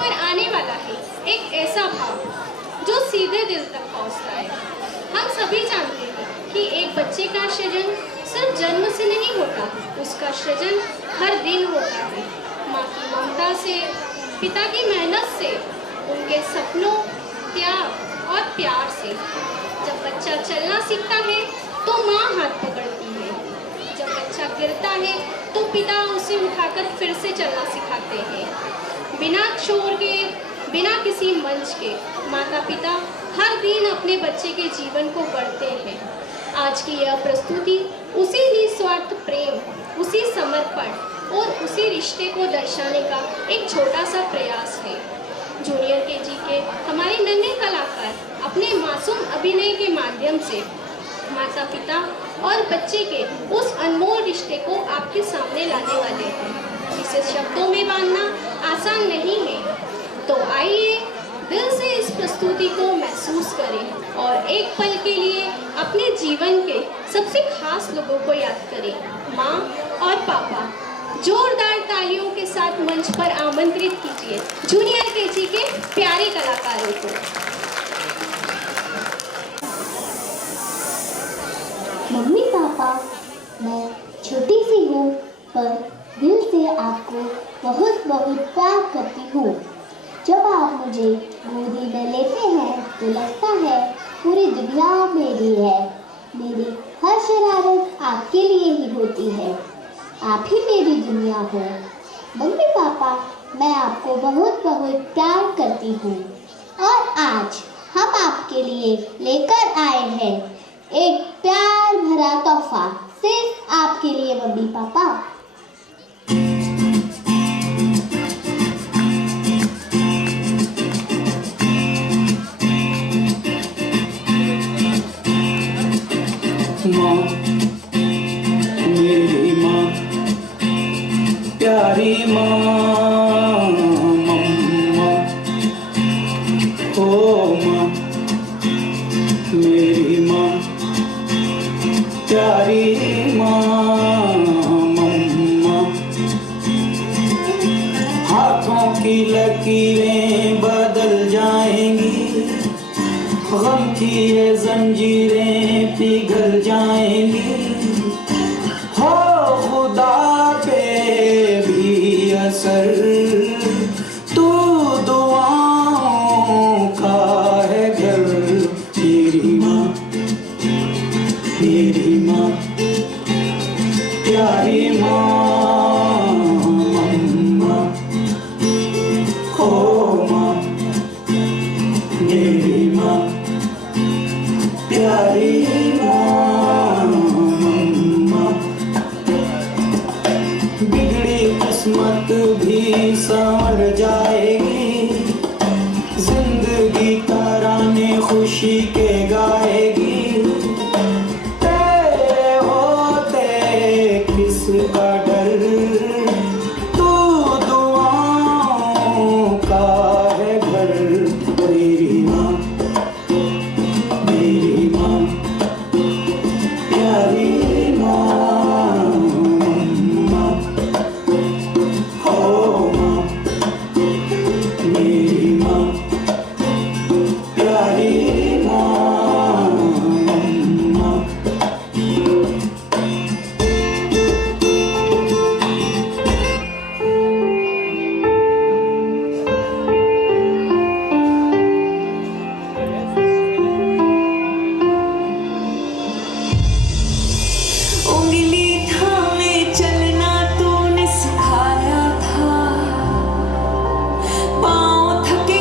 पर आने वाला है एक ऐसा भाव जो सीधे दिल तक पहुंचता है। हम सभी जानते हैं कि एक बच्चे का सृजन सिर्फ जन्म से नहीं होता, उसका सृजन हर दिन होता है। माँ की ममता से, पिता की मेहनत से, उनके सपनों, त्याग और प्यार से। जब बच्चा चलना सीखता है तो माँ हाथ पकड़ती है, जब बच्चा गिरता है तो पिता उसे उठाकर फिर से चलना सिखाते हैं। बिना शोर के, बिना किसी मंच के माता पिता हर दिन अपने बच्चे के जीवन को गढ़ते हैं। आज की यह प्रस्तुति उसी निस्वार्थ प्रेम, उसी समर्पण और उसी रिश्ते को दर्शाने का एक छोटा सा प्रयास है। जूनियर केजी के हमारे नन्हे कलाकार अपने मासूम अभिनय के माध्यम से माता पिता और बच्चे के उस अनमोल रिश्ते को आपके सामने लाने वाले हैं, जिसे शब्दों में बांधना आसान नहीं है। तो आइए दिल से इस प्रस्तुति को महसूस करें और एक पल के लिए अपने जीवन के सबसे खास लोगों को याद करें, माँ और पापा। जोरदार तालियों के साथ मंच पर आमंत्रित कीजिए जूनियर केजी के प्यारे कलाकारों को। मम्मी पापा, मैं छोटी सी हूँ पर दिल से आपको बहुत बहुत प्यार करती हूँ। जब आप मुझे गोदी में लेते हैं तो लगता है पूरी दुनिया मेरी है। मेरी हर शरारत आपके लिए ही होती है, आप ही मेरी दुनिया हो। मम्मी पापा, मैं आपको बहुत बहुत प्यार करती हूँ और आज हम आपके लिए लेकर आए हैं एक प्यार भरा तोहफा, सिर्फ आपके लिए मम्मी पापा। माँ, मेरी माँ, प्यारी माँ, मम्मा, ओ माँ, मेरी माँ, प्यारी माँ, मम्मा। हाथों की लकीरें बदल जाएंगी, गम की ये जंजीरें पिघल जाएंगी। हो खुदा पे भी असर, तू दुआओं का है घर। मेरी माँ, मेरी माँ, प्यारी माँ, मम्मा, ओ माँ, मेरी माँ, प्यारी माँ, मम्मा। बिगड़ी किस्मत भी संवर जाएगी, जिंदगी तराने खुशी के गाएगी। तेरे होते किसका डर, तू दुआओं का है घर। मेरी माँ, मेरी माँ, प्यारी माँ, मम्मा, ओ माँ, मेरी माँ, प्यारी माँ, मम्मा। उंगली थामे चलना तूने सिखाया था, पाँव थके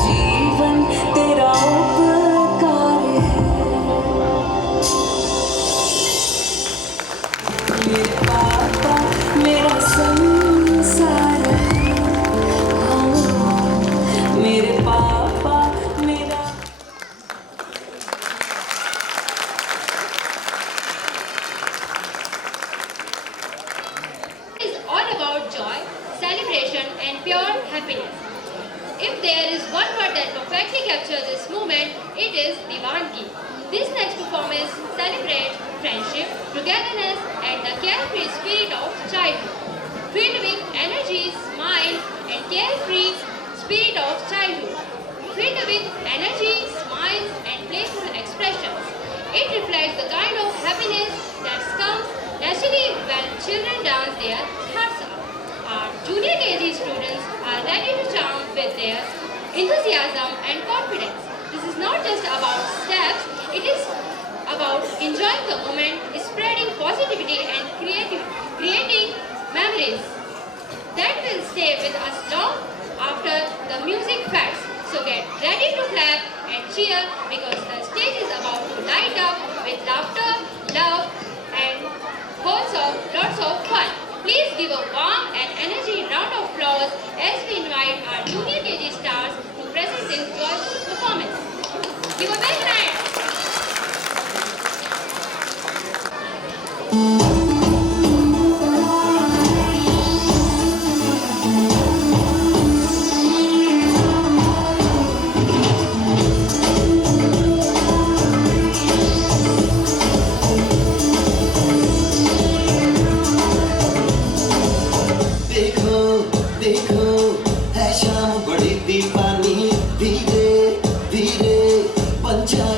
जीवन तेरा उपकार है। मेरे पापा मेरा संसार है। मेरे पापा मेरा is all about joy, celebration and pure happiness. If there is one word that perfectly captures this moment, it is Diwangi. This next performance celebrates friendship, togetherness and the carefree spirit of childhood. Filled with energy, smile and carefree spirit of childhood. Filled with energy, smiles and playful expressions. It reflects the kind of happiness that comes naturally when children dance their hearts out. Our junior KG students are ready to charm with their enthusiasm and confidence. This is not just about steps, it is about enjoying the moment, spreading positivity and creating memories that will stay with us long after the music fades. So get ready to clap and cheer because the stage is about to light up with laughter, love and lots of fun. Please give a warm and energetic round of applause as we invite our junior KG stars to present this joyful performance. Give a big hand. देखो है शाम बड़ी दीवानी, धीरे धीरे बन जा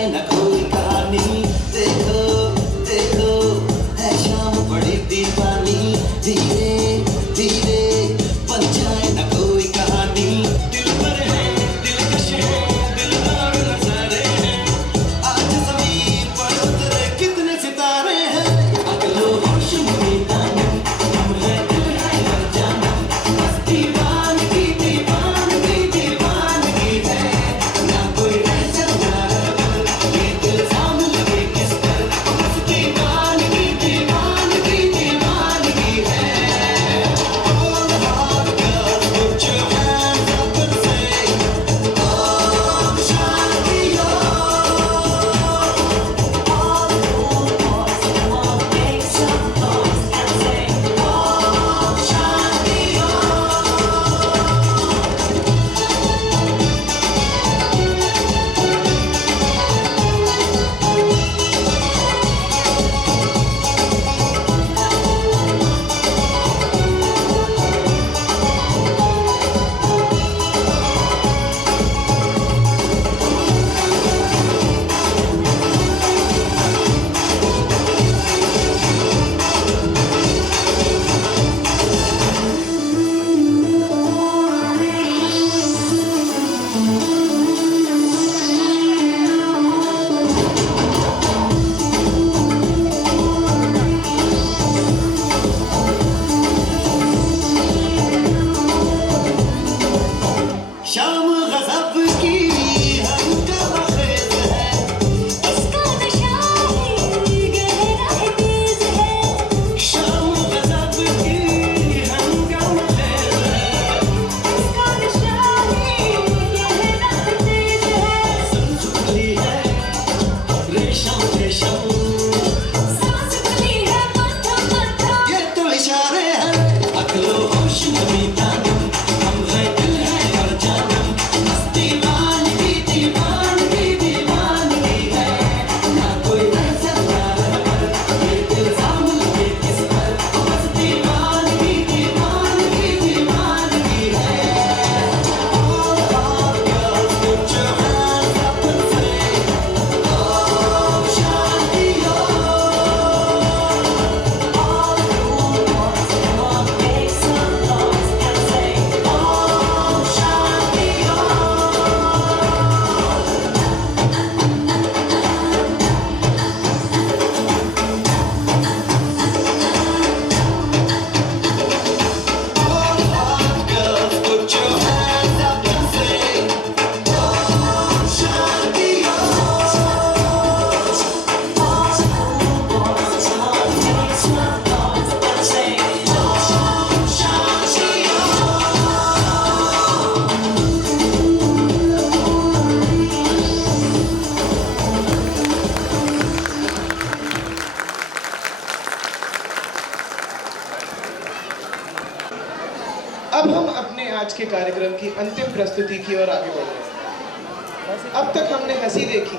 प्रस्तुति की ओर आगे बढ़ रहे हैं। अब तक हमने हंसी देखी,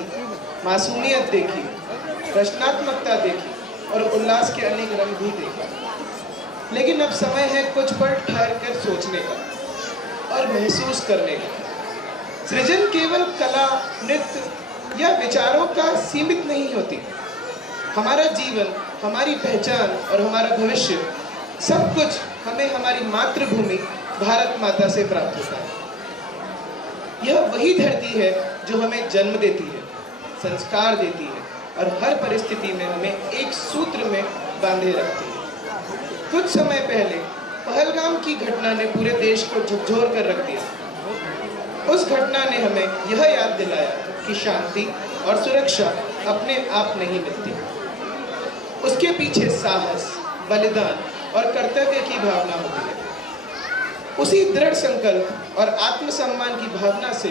मासूमियत देखी, रचनात्मकता देखी और उल्लास के अनेक रंग भी देखे, लेकिन अब समय है कुछ पल ठहर कर सोचने का और महसूस करने का। सृजन केवल कला, नृत्य या विचारों का सीमित नहीं होती। हमारा जीवन, हमारी पहचान और हमारा भविष्य सब कुछ हमें हमारी मातृभूमि भारत माता से प्राप्त होता है। यह वही धरती है जो हमें जन्म देती है, संस्कार देती है और हर परिस्थिति में हमें एक सूत्र में बांधे रखती है। कुछ समय पहले पहलगाम की घटना ने पूरे देश को झकझोर कर रख दिया। उस घटना ने हमें यह याद दिलाया कि शांति और सुरक्षा अपने आप नहीं मिलती। उसके पीछे साहस, बलिदान और कर्तव्य की भावना होती है। उसी दृढ़ संकल्प और आत्मसम्मान की भावना से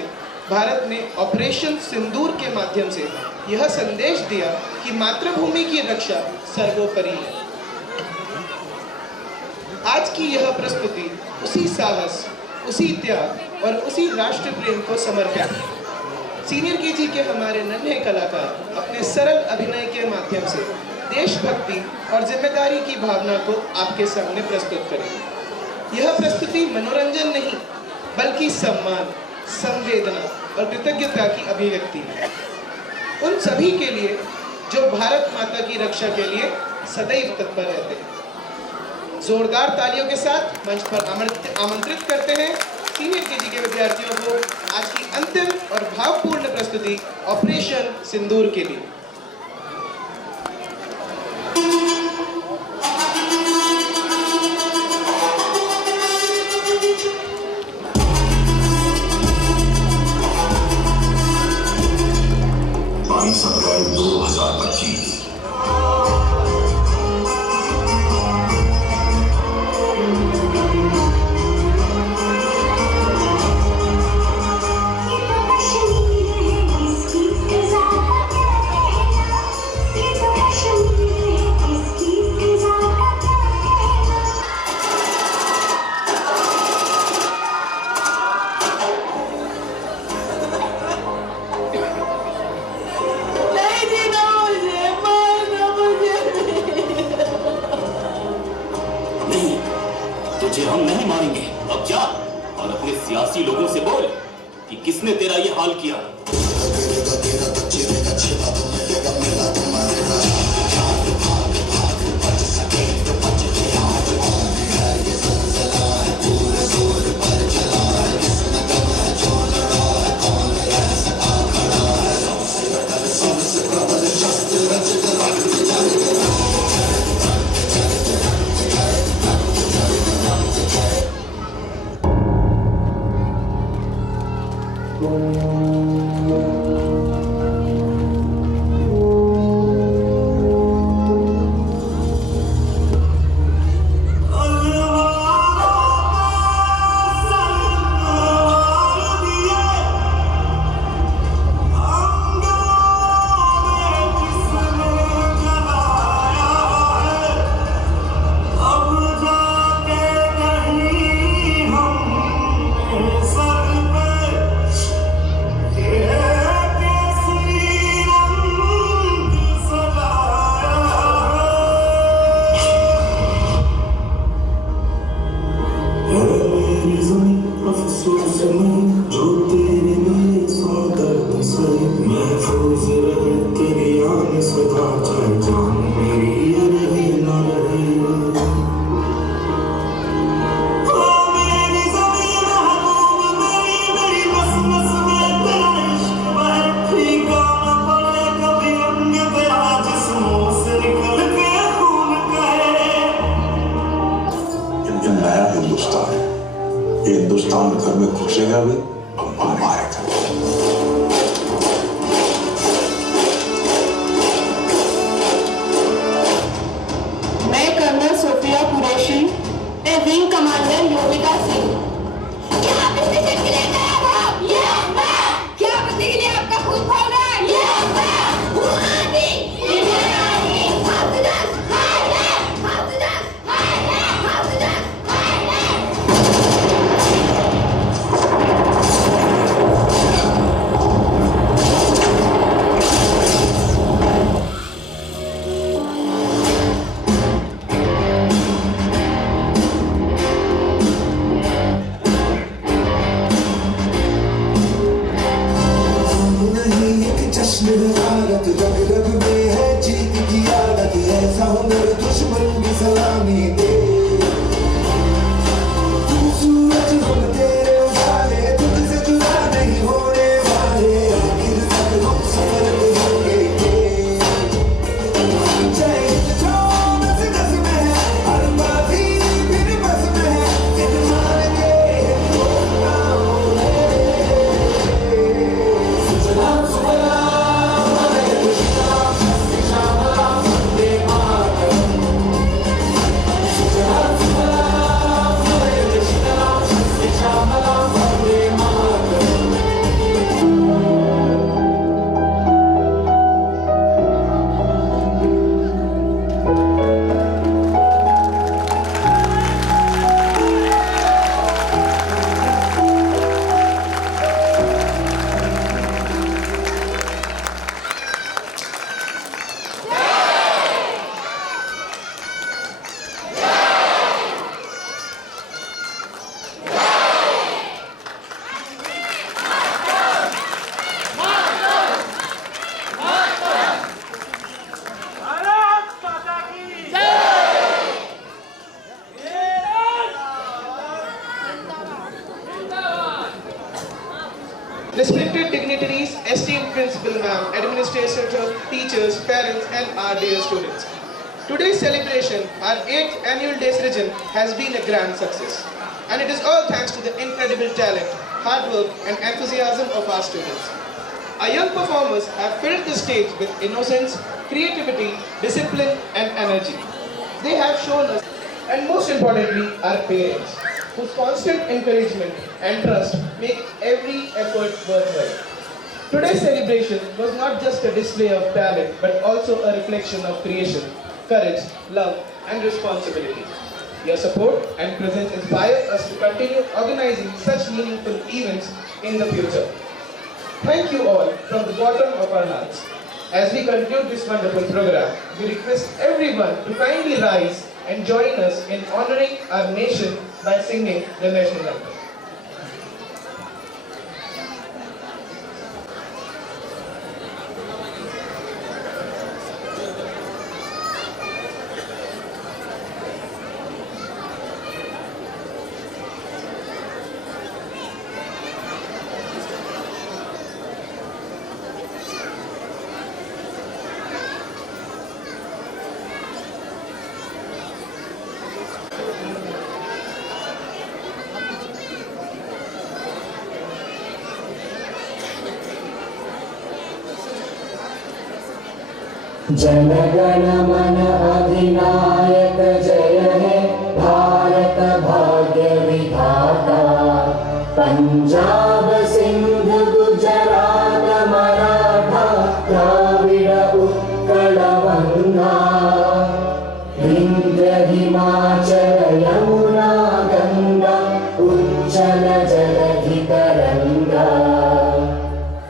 भारत ने ऑपरेशन सिंदूर के माध्यम से यह संदेश दिया कि मातृभूमि की रक्षा सर्वोपरि है। आज की यह प्रस्तुति उसी साहस, उसी त्याग और उसी राष्ट्र प्रेम को समर्पित है। सीनियर केजी के हमारे नन्हे कलाकार अपने सरल अभिनय के माध्यम से देशभक्ति और जिम्मेदारी की भावना को आपके सामने प्रस्तुत करेंगे। यह प्रस्तुति मनोरंजन नहीं बल्कि सम्मान, संवेदना और कृतज्ञता की अभिव्यक्ति है उन सभी के लिए जो भारत माता की रक्षा के लिए सदैव तत्पर रहते हैं। जोरदार तालियों के साथ मंच पर आमंत्रित करते हैं सीनियर केजी के विद्यार्थियों को आज की अंतिम और भावपूर्ण प्रस्तुति ऑपरेशन सिंदूर के लिए। अप्रैल 2025 हम नहीं मारेंगे। अब जा और अपने सियासी लोगों से बोल कि किसने तेरा ये हाल किया। हिंदुस्तान घर में घुसेगा भी और मारेगा। मैं colonel Sofia Qureshi, wing commander Yogita Singh. क्या आप इस मिशन के लिए तैयार हो? क्या बंदी के लिए आपका खून खोल रहा है? जश्न है आदत रग रग में है जीत की आदत ऐसा हूँ मेरे दुश्मन भी सलामी दे तू सूरज हम तेरे उजाले तुझसे जुदा नहीं होने वाले आखिर तक हम सफर करेंगे चाहे जो नस नस में है हर बाजी फिर बस में है फिर मारेंगे Respected dignitaries, esteemed principal ma'am, administrators, teachers, parents and our dear students. Today's celebration, our 8th annual Day Srijan, has been a grand success. And it is all thanks to the incredible talent, hard work and enthusiasm of our students. Our young performers have filled the stage with innocence, creativity, discipline and energy. They have shown us, and most importantly, our parents, whose constant encouragement and trust make every effort worthwhile. Today's celebration was not just a display of talent, but also a reflection of creation, courage, love, and responsibility. Your support and presence inspire us to continue organizing such meaningful events in the future. Thank you all from the bottom of our hearts. As we conclude this wonderful program, we request everyone to kindly rise and join us in honoring our nation by singing the national anthem. Jana Gana मन अधिनायक जय हे भारत भाग्य विधाता पंजाब सिंध गुजरात मराठा द्राविड़ उत्कल गंगा विंध्य हिमाचल यमुना गंगा उच्चल जलधि तरंगा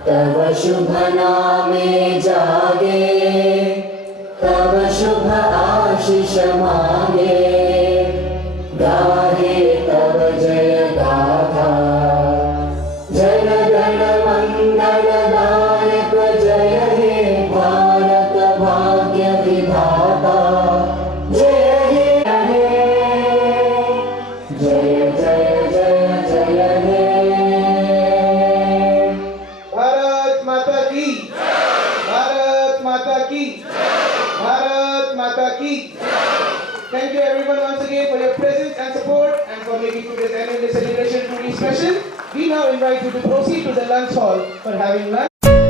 तव शुभ नामे जागे तब शुभ आशीष मांगे गाहे तब जय गाथा जन गण मंगल दायक जय हे भारत भाग्य विधाता जय हे जय जय जय जय हे भारत माता की, भारत माता की, भारत माता की. Thank you everyone once again for your presence and support and for making today's annual day celebration truly special. We now invite you to proceed to the lunch hall for having lunch.